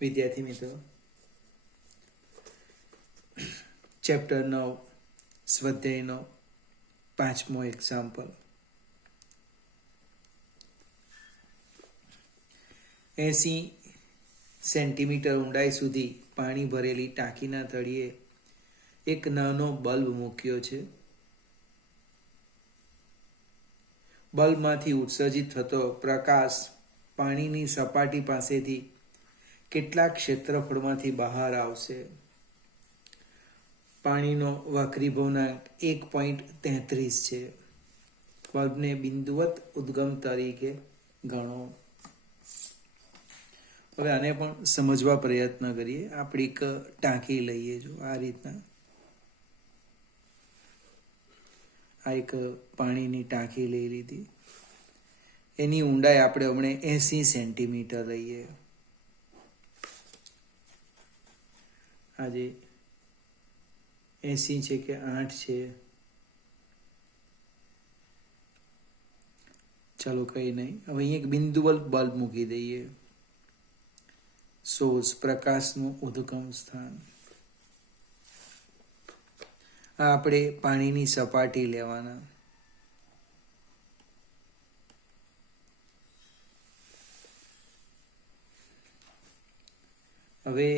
વિદ્યાર્થી મિત્રો, chapter 9 સ્વાધ્યાયનો 5મો example. 80 centimetre ઊંડાઈ સુધી પાણી ભરેલી ટાંકીના તળિયે એક નાનો બલ્બ મૂક્યો છે. બલ્બમાંથી ઉત્સર્જિત થતો પ્રકાશ પાણીની સપાટી પાસેથી કેટલાક ક્ષેત્રફળમાંથી બહાર આવશે. પાણીનો વક્રીભવનાંક 1.33 છે. બલ્બને બિંદુવત ઉદ્ગમ તરીકે ગણો. હવે આને પણ સમજવા પ્રયત્ન કરીએ. આપણે એક ટાંકી લઈએ, જો આ રીતના આ એક પાણીની ટાંકી લઈ લીધી. એની ઊંડાઈ આપણે હમણે 80 સેન્ટીમીટર લઈએ. આજે 80 છે કે 8 છે, ચાલો કંઈ નહીં. હવે અહીંયા એક બિંદુવત બલ્બ મૂકી દઈએ. સોર્સ, પ્રકાશનું ઉદ્ગમ સ્થાન. આ આપણે પાણીની સપાટી લેવાના. હવે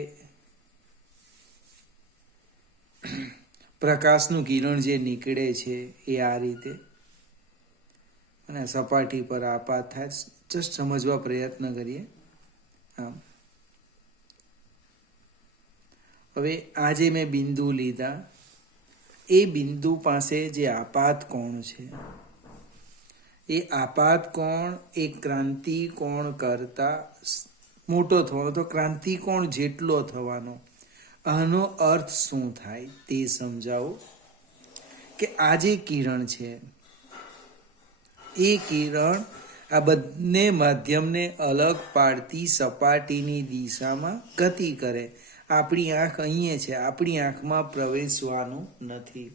પ્રકાશનું કિરણ જે નીકળે છે એ આ રીતે અને સપાટી પર આપાત થાય. જસ્ટ સમજવા પ્રયત્ન કરીએ. આમ હવે આ જે મેં બિંદુ લીધા, એ બિંદુ પાસે જે આપાત કોણ છે, એ આપાત કોણ એ ક્રાંતિ કોણ કરતા મોટો થવાનો, તો ક્રાંતિ કોણ જેટલો થવાનો. આનો અર્થ શું થાય તે સમજાવો. કે આ જે કિરણ છે એ કિરણ આ બંને માધ્યમને અલગ પાડતી સપાટીની દિશામાં ગતિ કરે. આપણી આંખ અહીંયા છે, આપણી આંખમાં પ્રવેશવાનું નથી.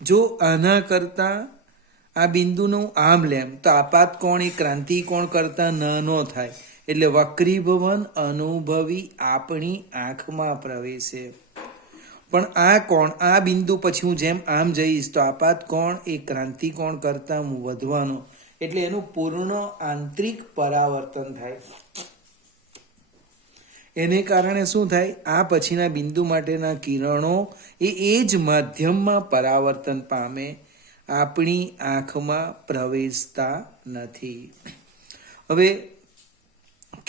જો આના કરતાં આ બિંદુનું આમ લેમ તો આપાત કોણ એ ક્રાંતિ કોણ કરતાં નાનો થાય, એટલે વક્રીભવન અનુભવી આપણી આંખમાં પ્રવેશે. પણ આ કોણ, આ બિંદુ પછી હું જેમ આમ જઈશ તો આપાત કોણ એ ક્રાંતિ કોણ કરતાં વધવાનો, એટલે એનું પૂર્ણ આંતરિક પરાવર્તન થાય. એને કારણે શું થાય, આ પછીના બિંદુ માટેના કિરણો એ જ માધ્યમમાં પરાવર્તન પામે, આપણી આંખમાં પ્રવેશતા નથી. હવે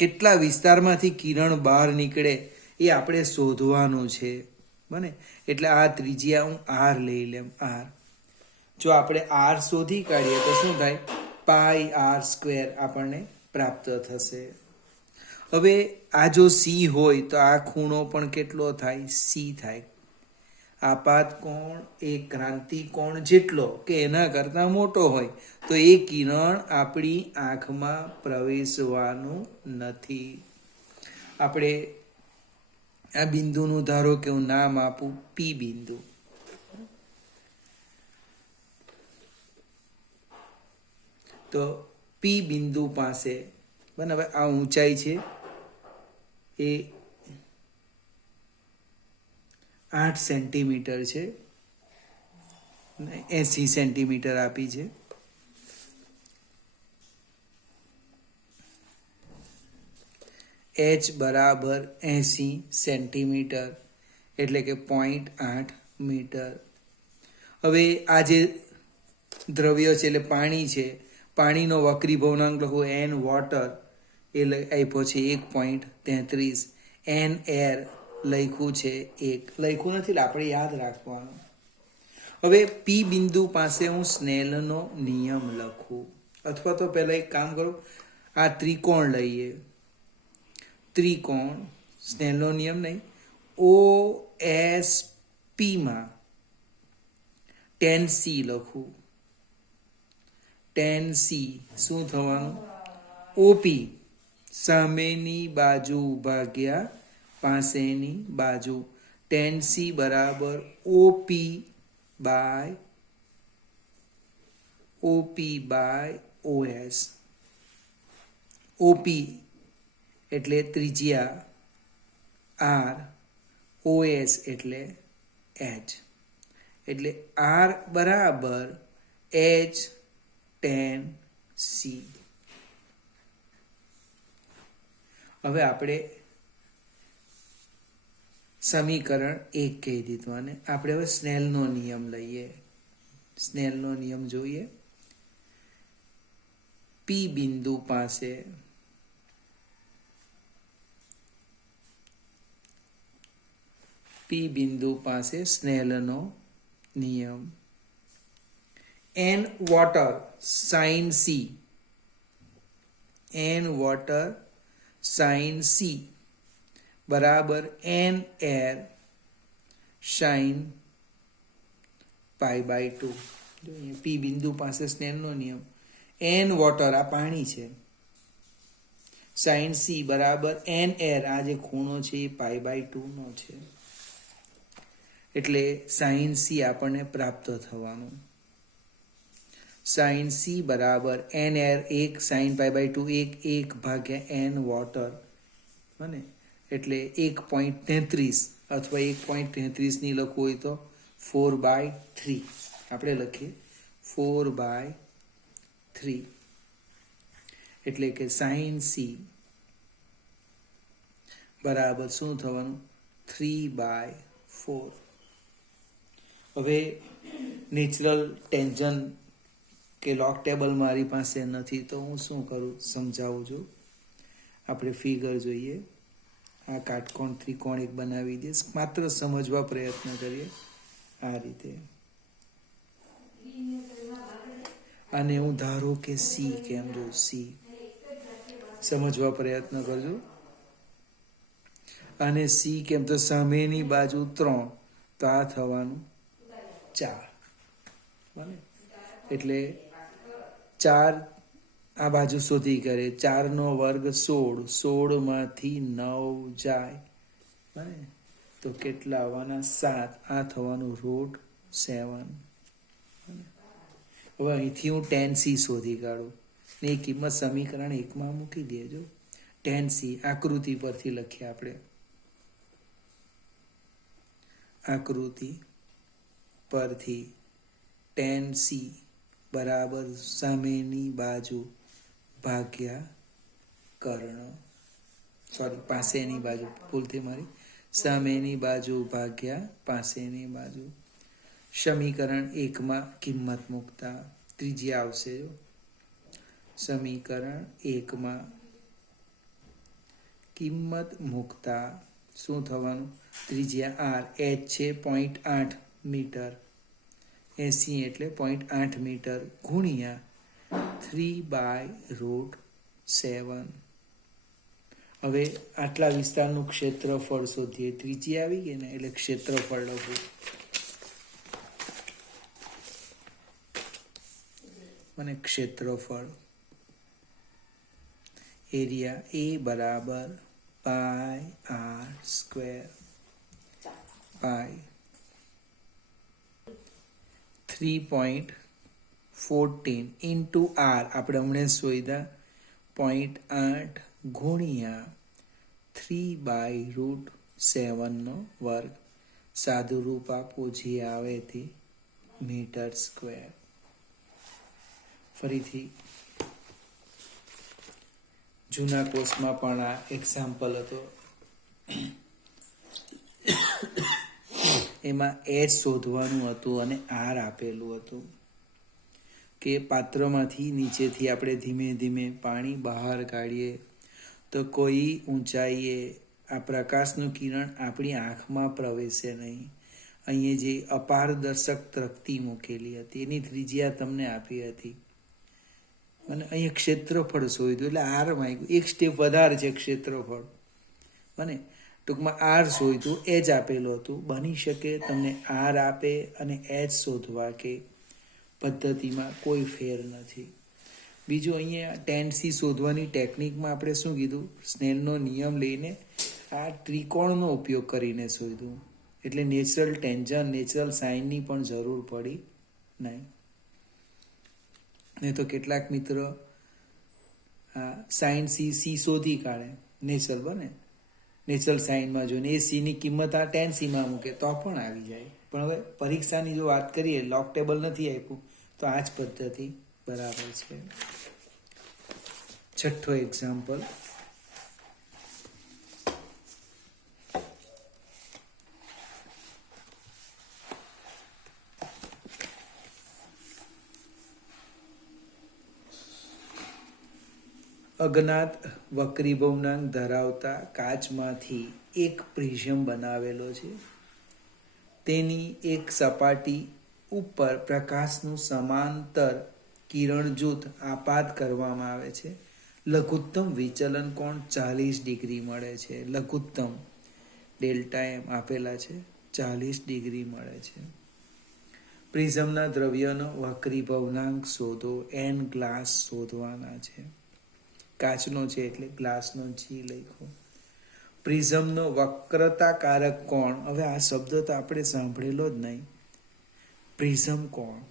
કેટલા વિસ્તારમાંથી કિરણ બહાર નીકળે એ આપણે શોધવાનું છે, બને. એટલે આ ત્રિજ્યા હું આર લઈ લેમ. આર, જો આપણે આર શોધી કાઢીએ તો શું થાય, πr² આપણને પ્રાપ્ત થશે. હવે આ જો સી હોય તો આ ખૂણો પણ કેટલો થાય, સી થાય. આપાત કોણ એ ક્રાંતિ કોણ જેટલો કે એના કરતાં મોટો હોય તો એ કિરણ આપણી આંખમાં પ્રવેશવાનું નથી. આપણે આ બિંદુનું ધારો કે હું નામ આપું પી બિંદુ. તો પી બિંદુ પાસે બરાબર આ ઊંચાઈ છે એ 8 સેન્ટીમીટર છે, 80 સેન્ટીમીટર આપી છે. h બરાબર 80 સેન્ટીમીટર એટલે કે 0.8 મીટર. હવે આ જે દ્રવ્ય છે એટલે પાણી છે, પાણીનો વક્રીભવનાંક લખું n વોટર એ આપ્યો છે 1.33, n એર લખ્યું છે 1, લખ્યું નથી આપણે યાદ રાખવાનું. હવે પી બિંદુ પાસે હું સ્નેલનો નિયમ લખું, અથવા તો પહેલાં એક કામ કરું, આ ત્રિકોણ લઈએ. ત્રિકોણ સ્નેલનો નિયમ નહીં, OSP માં tan c લખું. tan c શું થવાનું, OP સામેની બાજુ ભાગ્યા પાસેની બાજુ. tan c બરાબર OP બાય OS. OP એટલે ત્રિજ્યા આર OS એટલે H, એટલે R બરાબર H tan C. હવે આપણે સમીકરણ 1 કહી દીધું અને આપણે હવે સ્નેલનો નિયમ લઈએ. સ્નેલનો નિયમ જોઈએ. P બિંદુ પાસે સ્નેલનો નિયમ. n water sin C, n water sin C બરાબર n air sin π/2. P બિંદુ પાસે સ્નેલનો નિયમ. n વોટર આ પાણી છે, sin C બરાબર n air આ જે ખૂણો છે એ π/2 નો છે, એટલે sin C આપણને પ્રાપ્ત થવાનું. sin C બરાબર n air 1 sin π/2 1 ભાગ્યા n વોટર, અને એટલે 1.33 અથવા 1.33 ની લખવું હોય તો 4/3 આપણે લખીએ 4/3, એટલે કે sin C બરાબર શું થવાનું 3/4. હવે નેચરલ ટેન્જન કે લોગ ટેબલ મારી પાસે નથી તો હું શું કરું સમજાવું છું. આપણે ફિગર જોઈએ. આ કાટકોણ ત્રિકોણ એક બનાવી દઈશ, માત્ર સમજવા પ્રયત્ન કરીએ. આ રીતે અને હું ધારો કે C કેમ જો C સમજવા પ્રયત્ન કરજો. અને C કેમ તો સામેની બાજુ 3 તો આ થવાનું 4, બરાબર. એટલે 4 આ બાજુ શોધી કરે, 4 નો વર્ગ 16, 16 માંથી 9 જાય, બરાબર, તો કેટલા આવવાના 7, આ થવાનું √7. હવે અહીંથી હું tan C શોધી કાઢું ને એ કિંમત સમીકરણ 1 માં મૂકી દેજો. tan C આકૃતિ પરથી લખીએ આપણે. આકૃતિ પરથી tan C બરાબર સામેની બાજુ ભાગ્યા કર્ણ, પાસેની બાજુ, ભૂલથી મારી, સામેની બાજુ ભાગ્યા પાસેની બાજુ. સમીકરણ 1 માં કિંમત મૂકતા ત્રીજી આવશે. સમીકરણ 1 માં કિંમત મૂકતા શું થવાનું, ત્રિજ્યા r, h છે 0.8 મીટર, 80 એટલે 0.8 મીટર ગુણ્યા 3/√7. હવે આટલા વિસ્તારનું ક્ષેત્રફળ શોધીએ. ત્રીજી આવી ગઈ ને એટલે ક્ષેત્રફળ લખવું. અને ક્ષેત્રફળ એરિયા A બરાબર πr², પાઈ 3.14 ઇન્ટુ r આપણે હમણાં શોધ્યા 0.8 ગુણ્યા 3/√7 નો વર્ગ, સાદું રૂપ આપો જે આવે તે મીટર². ફરીથી જૂના કોર્સમાં પણ આ એક્ઝામ્પલ હતો. એમાં h શોધવાનું હતું અને r આપેલું હતું કે પાત્રમાંથી નીચેથી આપણે ધીમે ધીમે પાણી બહાર કાઢીએ તો કોઈ ઊંચાઈએ આ પ્રકાશનું કિરણ આપણી આંખમાં પ્રવેશે નહીં. અહીંયા જે અપારદર્શક તકતી મૂકેલી હતી એની ત્રિજ્યા તમને આપી હતી અને અહીંયા ક્ષેત્રફળ શોધ્યું, એટલે r માંગ્યું, એક સ્ટેપ વધારે છે ક્ષેત્રફળ, અને ટૂંકમાં r શોધ્યું, h આપેલું હતું. બની શકે તમને r આપે અને h શોધવા કે પદ્ધતિમાં કોઈ ફેર નથી. બીજું અહીંયા tan C શોધવાની ટેકનિકમાં આપણે શું કીધું, સ્નેલનો નિયમ લઈને આ ત્રિકોણનો ઉપયોગ કરીને શોધ્યું, એટલે નેચરલ ટેન્જન, નેચરલ સાઇનની પણ જરૂર પડી નહીં. નહીં તો કેટલાક મિત્ર સાઇન C શોધી કાઢે, નેચરલ બને, નેચરલ સાઇનમાં જોઈને એ સીની કિંમત આ 10 સીમાં મૂકે તો પણ આવી જાય. પણ હવે પરીક્ષાની જો વાત કરીએ, લોક ટેબલ નથી આપ્યું, તો આ જ પદ્ધતિ બરાબર છે. છઠ્ઠો એક્ઝામ્પલ, અજ્ઞાત વક્રી ભવનાંક ધરાવતા કાચમાંથી એક પ્રિઝમ બનાવેલો છે. તેની એક સપાટી ઉપર પ્રકાશનું સમાંતર કિરણ જૂથ આપાત કરવામાં આવે છે. લઘુત્તમ વિચલન કોણ 40 ડિગ્રી મળે છે. લઘુત્તમ ડેલ્ટા એમ આપેલા છે, 40 ડિગ્રી મળે છે. પ્રિઝમના દ્રવ્યનો વક્રી ભવનાંક શોધો. એન ગ્લાસ શોધવાના છે. કાચનો છે એટલે ગ્લાસનો જી લખો. પ્રિઝમનો વક્રતાકારક કોણ. હવે આ શબ્દ તો આપણે સાંભળેલો જ નહીં. પ્રિઝમ કોણ,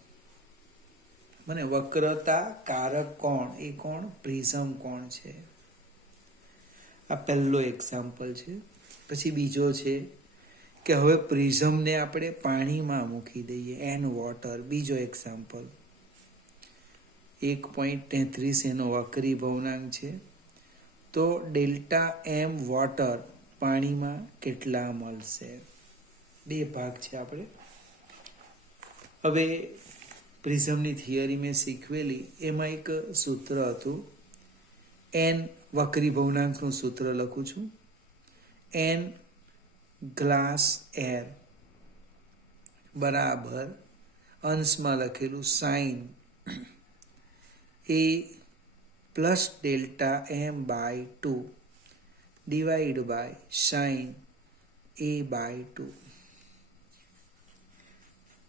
મને વક્રતાકારક કોણ એ કોણ? પ્રિઝમ કોણ છે. આ પહેલો એક્ઝામ્પલ છે. પછી બીજો છે કે હવે પ્રિઝમને આપણે પાણીમાં મૂકી દઈએ, એન વોટર. બીજો એક્ઝામ્પલ, 1.33 એનો વક્રી ભવનાંક છે. તો ડેલ્ટા એમ વોટર પાણીમાં કેટલા મળશે? બે ભાગ છે આપણે. હવે પ્રિઝમની થિયરી મેં શીખવેલી, એમાં એક સૂત્ર હતું. એન વક્રી ભવનાંકનું સૂત્ર લખું છું. એન ગ્લાસ એર બરાબર અંશમાં લખેલું sine A plus delta m by 2 divide by sine A by 2.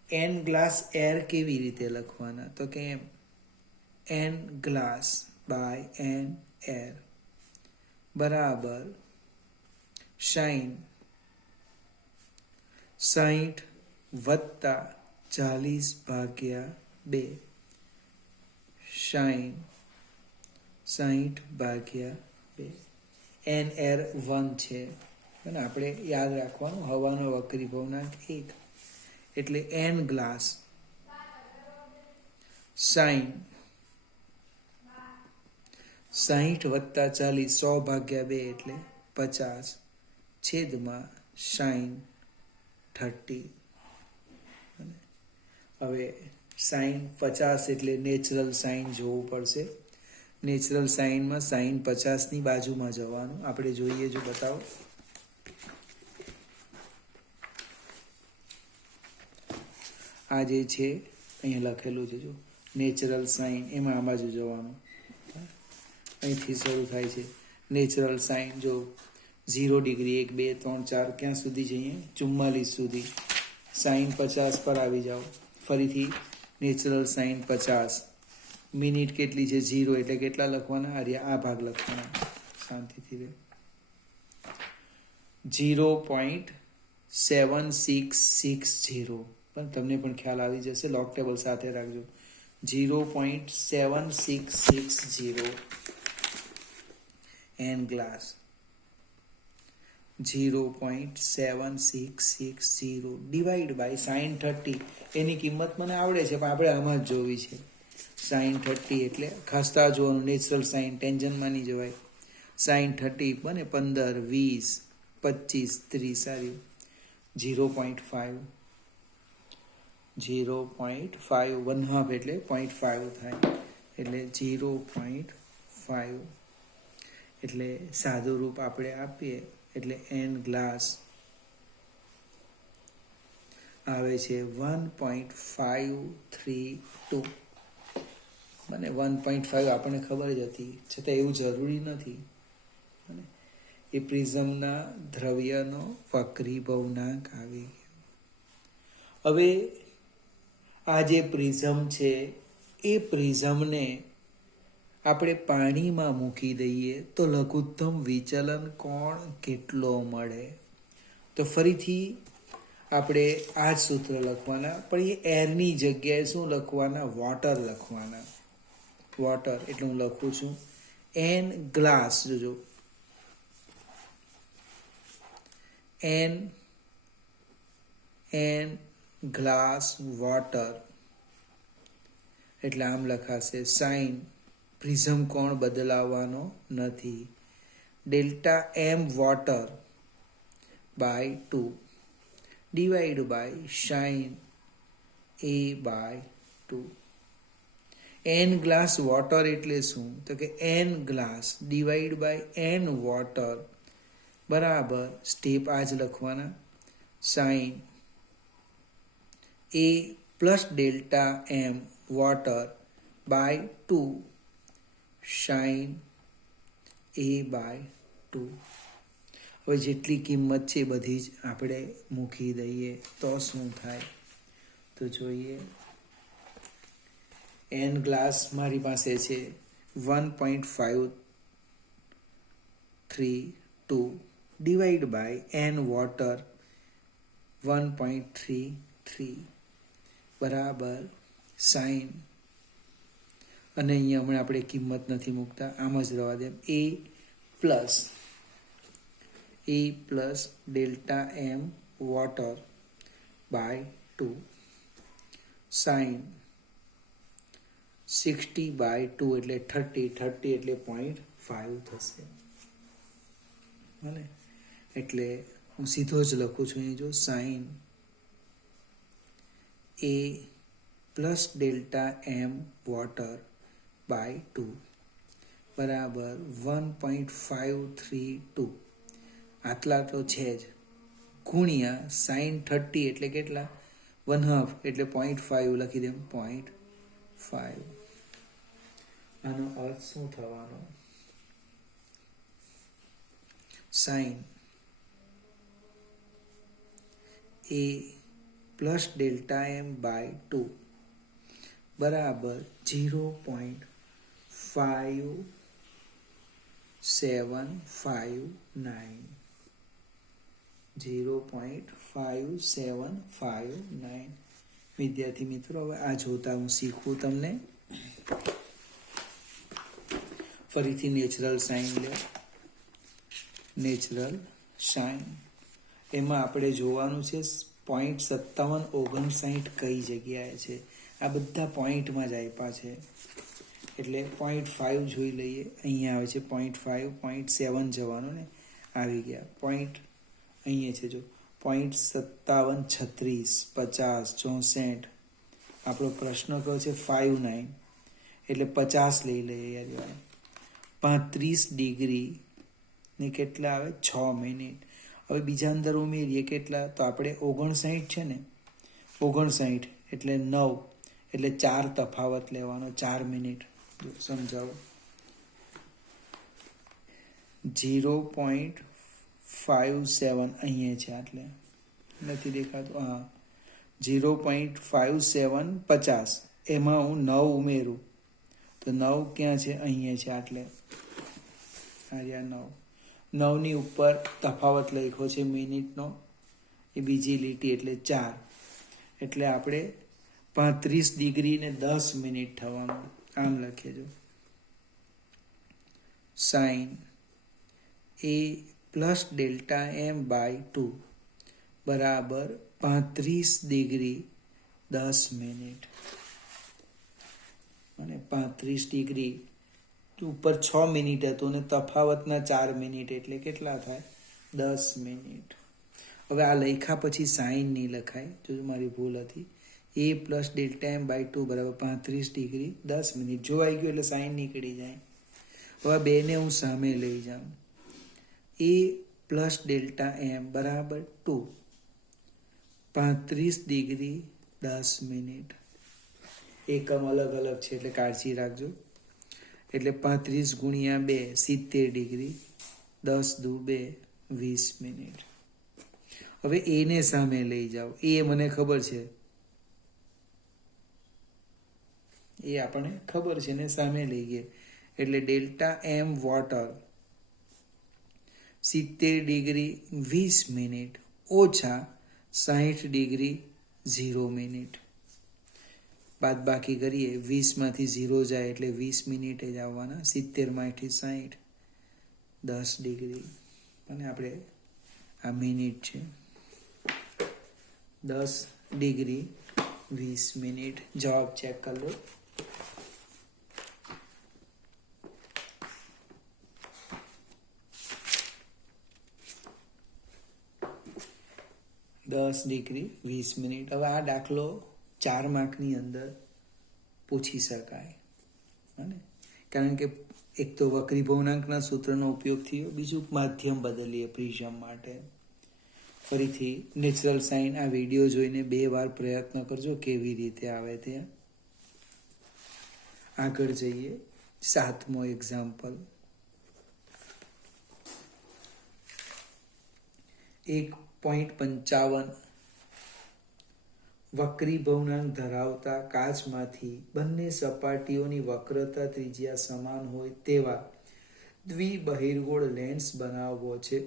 N glass air કેવી રીતે લખવાના? તો કે એમ, n glass by n air બરાબર સાઇન 60 વત્તા 40/2 સાઇન 60/2. એન એર 1 છે અને આપણે યાદ રાખવાનું હવાનો વક્રી ભવનાંક 1, એટલે એન ગ્લાસ સાઇન 60 વત્તા 40 100/2 એટલે 50 છેદમાં સાઇન 30. હવે સાઇન 50 એટલે નેચરલ સાઇન જોવું પડશે. નેચરલ સાઇનમાં સાઇન 50ની બાજુમાં જવાનું. આપણે જોઈએ, જો બતાવો. આ જે છે અહીંયા લખેલું છે, જો નેચરલ સાઇન, એમાં આ બાજુ જવાનું. અહીંથી શરૂ થાય છે નેચરલ સાઇન. જો 0 ડિગ્રી 1 2 3 4 ક્યાં સુધી જઈએ? 44 સુધી. સાઇન 50 પર આવી જાઓ. ફરીથી નેચરલ સાઇન 50. મિનિટ કેટલી છે? 0, એટલે કેટલા લખવાના? આ ભાગ લખવાના. શાંતિથી રહે. 0.7660. પણ તમને પણ ખ્યાલ આવી જશે, લોક ટેબલ સાથે રાખજો. 0.7660 n glass 0.7660 divide by sine 30. એની કિંમત મને આવડે છે, પણ આપણે આમાં જ જોવી છે. સાઇન 30 એટલે ખાસતા જોવાનું. નેચરલ સાઇન ટેન્જનમાં નહીં જવાય. સાઇન 30 બને 15 20 25 30. સારી 0.5 1/2 એટલે 0.5 થાય, એટલે 0.5 એટલે સાદું રૂપ આપણે આપીએ એટલે એન ગ્લાસ આવે છે 1.532. મને 1.5 આપણને ખબર જ હતી, છતાં એવું જરૂરી નથી. એ પ્રિઝમના દ્રવ્યનો વક્રી ભવનાંક આવી ગયો. હવે આ જે પ્રિઝમ છે એ પ્રિઝમને આપણે પાણીમાં મૂકી દઈએ તો લઘુત્તમ વિચલન કોણ કેટલો મળે? તો ફરીથી આપણે આ જ સૂત્ર લખવાના, પણ એ એરની જગ્યાએ શું લખવાના? વોટર લખવાના. વોટર એટલે હું લખું છું એન ગ્લાસ. જોજો n ગ્લાસ વોટર, એટલે આમ લખાશે સાઇન, પ્રિઝમ કોણ બદલાવવાનો નથી, delta m water by 2 divide by sine A by 2. n glass water એટલે શું? તો કે n ગ્લાસ ડિવાઈડ બાય n વોટર બરાબર સ્ટેપ આ જ લખવાના, sine A plus delta m water by 2 sine A by 2. હવે જેટલી કિંમત છે બધી જ આપણે મૂકી દઈએ તો શું થાય તો જોઈએ. n ગ્લાસ મારી પાસે છે 1.532 ડિવાઈડ બાય n વોટર 1.33 બરાબર સાઇન, અને અહીંયા હમણાં આપણે કિંમત નથી મૂકતા, આમ જ રહેવા દે, A plus delta m water by 2 sine 60 by 2 એટલે 30 એટલે 0.5 થશે. એટલે હું સીધો જ લખું છું અહીં જો, sine A plus delta m water by 2 બરાબર 1.532, આટલા તો છે જ, ગુણ્યા સાઇન 30 એટલે કેટલા, 1/2 એટલે 0.5 લખી દેમ, 0.5. આનો અર્થ શું થવાનો, sine A plus delta m by 2 બરાબર 0.5759. વિદ્યાર્થી મિત્રો, હવે આ જોતા હું શીખવું તમને. ફરીથી નેચરલ સાઇન લે, નેચરલ સાઇન, એમાં આપણે જોવાનું છે 0.5759 કઈ જગ્યાએ છે. આ બધા પોઈન્ટમાં જ આપ્યા છે, એટલે 0.5 જોઈ લઈએ, અહીંયા આવે છે 0.5, 0.7 જવાનું ને, આવી ગયા પોઈન્ટ અહીંયા છે જો 0.5736 50 64. આપણો પ્રશ્ન કયો છે 59, એટલે 50 લઈ લઈએ યાર. 35 ડિગ્રી ને કેટલા આવે 6 મિનિટ. હવે બીજા અંદર ઉમેરીએ કેટલા, તો આપણે 59 છે ને, 59 એટલે 9, એટલે 4 તફાવત લેવાનો, 4 મિનિટ. સમજાવો, 0.57 અહીંયા છે, એટલે નથી દેખાતું, હા 0.57 50, એમાં હું 9 ઉમેરું તો 9 ક્યાં છે, અહીંયા છે, એટલે આ 9ની ઉપર તફાવત લખ્યો છે મિનિટનો, એ બીજી લીટી એટલે 4, એટલે આપણે 35 ડિગ્રી ને 10 મિનિટ થવાનું, આમ લખીએ જો, sine A plus delta m by 2 બરાબર 35 ડિગ્રી 10 મિનિટ, અને 35 ડિગ્રી ઉપર 6 મિનિટ હતું ને તફાવતના 4 મિનિટ એટલે કેટલા થાય 10 મિનિટ. હવે આ લખ્યા પછી સાઇન નહીં લખાય, જો મારી ભૂલ હતી. એ પ્લસ ડેલ્ટા એમ બાય 2 બરાબર 35 ડિગ્રી 10 મિનિટ જોવાઈ ગયું, એટલે સાઇન નીકળી જાય. હવે બેને હું સામે લઈ જાઉં, એ પ્લસ ડેલ્ટા એમ બરાબર 2 35 ડિગ્રી 10 મિનિટ, એકમ અલગ અલગ છે એટલે કાળજી રાખજો. એટલે 35 ગુણ્યા 2 70 ડિગ્રી, 10 દુ 2 20 મિનિટ. હવે એને સામે લઈ જાઓ, એ મને ખબર છે, એ આપણને ખબર છે ને, સામે લઈ ગયે એટલે delta m water 70 degree 20 minute ઓછા 60 ડિગ્રી 0 મિનિટ. બાદ બાકી કરીએ, 20માંથી 0 જાય એટલે 20 મિનિટે જ આવવાના, 70માંથી 60 10 ડિગ્રી, અને આપણે આ મિનિટ છે. 10 ડિગ્રી 20 મિનિટ. જવાબ ચેક કરી લો. દસ ડિગ્રી 20 મિનિટ. હવે આ દાખલો 4 માર્કની અંદર પૂછી શકાય, અને કારણ કે એક તો વક્રી ભવનાંકના સૂત્રનો ઉપયોગ થયો, બીજું માધ્યમ બદલીએ પ્રિઝમ માટે. ફરીથી નેચરલ સાઇન આ વિડીયો જોઈને 2 વાર પ્રયત્ન કરજો કેવી રીતે આવે તે. આગળ જઈએ. 7મો એક્ઝામ્પલ. 1.55 વક્રી ભવનાંક ધરાવતા કાચમાંથી બંને સપાટીઓની વક્રતા ત્રિજ્યા સમાન હોય તેવા દ્વિબહિર્ગોળ લેન્સ બનાવવો છે,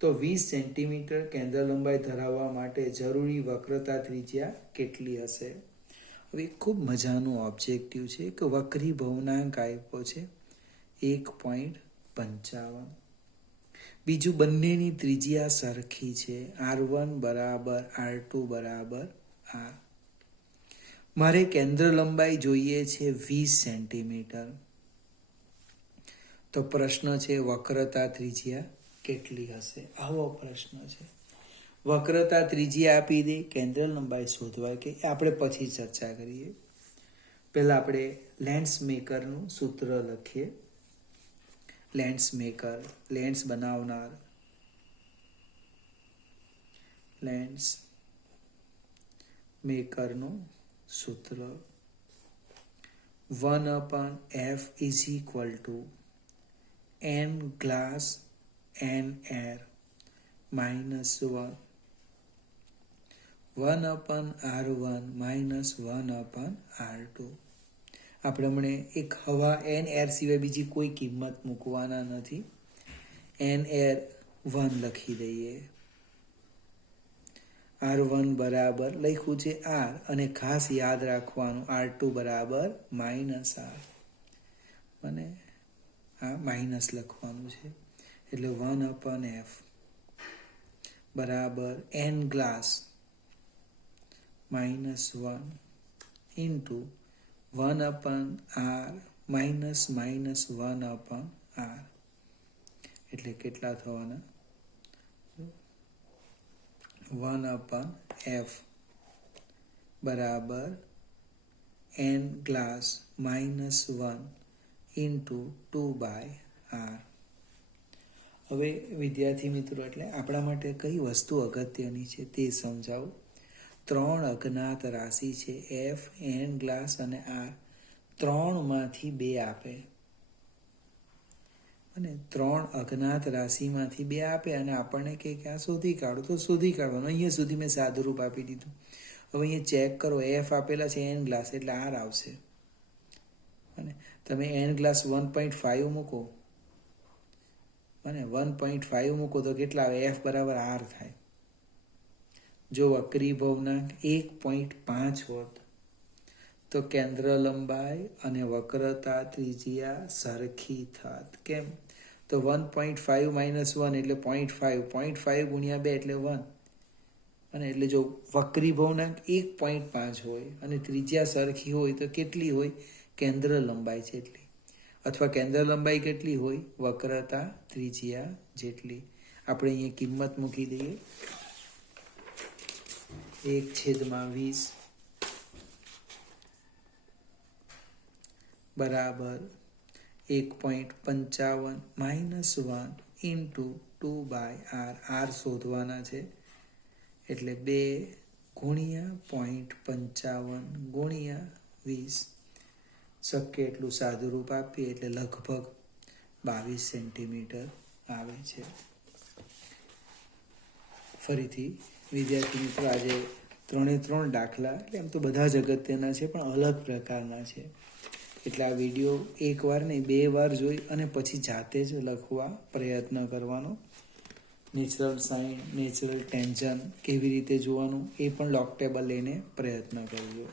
તો 20 સેન્ટીમીટર કેન્દ્ર લંબાઈ ધરાવવા માટે જરૂરી વક્રતા ત્રિજ્યા કેટલી હશે? હવે ખૂબ મજાનું ઓબ્જેક્ટિવ છે કે વક્રી ભવનાંક આપ્યો છે 1.55. બીજું બંનેની ત્રિજ્યા સરખી છે, R1 બરાબર R2 બરાબર R. મારે કેન્દ્ર લંબાઈ જોઈએ છે 20 સેન્ટીમીટર. તો પ્રશ્ન છે વક્રતા ત્રિજ્યા કેટલી હશે? આવો પ્રશ્ન છે. વક્રતા ત્રિજ્યા આપી દે, કેન્દ્ર લંબાઈ શોધવા કે આપણે પછી ચર્ચા કરીએ. પહેલાં આપણે લેન્સ મેકરનું સૂત્ર લખીએ. લેન્સ મેકર, લેન્સ બનાવનાર, લેન્સ મેકરનું સૂત્ર 1/f is equal to n glass n air minus 1/r1 minus 1/r2. આપણે હમણે એક હવા n એર સિવાય બીજી કોઈ કિંમત મૂકવાના નથી. n એર 1 લખી દઈએ. R1 બરાબર લખ્યું છે R, અને ખાસ યાદ રાખવાનું R2 બરાબર માઇનસ R, અને આ માઇનસ લખવાનું છે. એટલે 1/f બરાબર n glass minus 1 into 1/r minus 1/r. એટલે કેટલા થવાના? 1/f બરાબર n glass minus 1 into 2/r. હવે વિદ્યાર્થી મિત્રો, એટલે આપણા માટે કઈ વસ્તુ અગત્યની છે તે સમજાવું. 3 અજ્ઞાત રાશિ છે, f, n ગ્લાસ અને r. 3માંથી 2 આપે, અને 3 અજ્ઞાત રાશિમાંથી 2 આપે અને આપણને કે આ શોધી કાઢો, તો શોધી કાઢવાનું. અહીંયા સુધી મેં સાદુરૂપ આપી દીધું. હવે અહીંયા ચેક કરો, f આપેલા છે n ગ્લાસ એટલે r આવશે, અને તમે n ગ્લાસ 1.5 મૂકો, અને 1.5 મૂકો તો કેટલા આવે? f બરાબર r થાય. જો વક્રી ભવનાંક 1.5 હોત તો કેન્દ્ર લંબાઈ અને વક્રતા ત્રિજ્યા સરખી થાત. કેમ? તો 1.5 માઇનસ 1 એટલે 0.5, 0.5 ગુણ્યા 2 એટલે 1. અને એટલે જો વક્રી ભવનાંક 1.5 હોય અને ત્રિજ્યા સરખી હોય તો કેટલી હોય? કેન્દ્ર લંબાઈ જેટલી. અથવા કેન્દ્ર લંબાઈ કેટલી હોય? વક્રતા ત્રિજ્યા જેટલી. આપણે અહીંયા કિંમત મૂકી દઈએ. 1/20 બરાબર 1.55 માઇનસ 1 ઇન્ટુ 2/r. r શોધવાના છે, એટલે 2 ગુણ્યા 0.55 ગુણ્યા 20. શક્ય એટલું સાદુરૂપ આપીએ એટલે લગભગ 22 સેન્ટીમીટર આવે છે. ફરીથી વિદ્યાર્થી મિત્રો, આજે 3 દાખલા, એટલે એમ તો બધા જ અગત્યના છે પણ અલગ પ્રકારના છે. એટલે આ વિડીયો એકવાર નહીં 2 વાર જોઈ અને પછી જાતે જ લખવા પ્રયત્ન કરવાનો. નેચરલ સાઇન, નેચરલ ટેન્જન કેવી રીતે જોવાનું એ પણ લોગ ટેબલ લઈને પ્રયત્ન કરજો.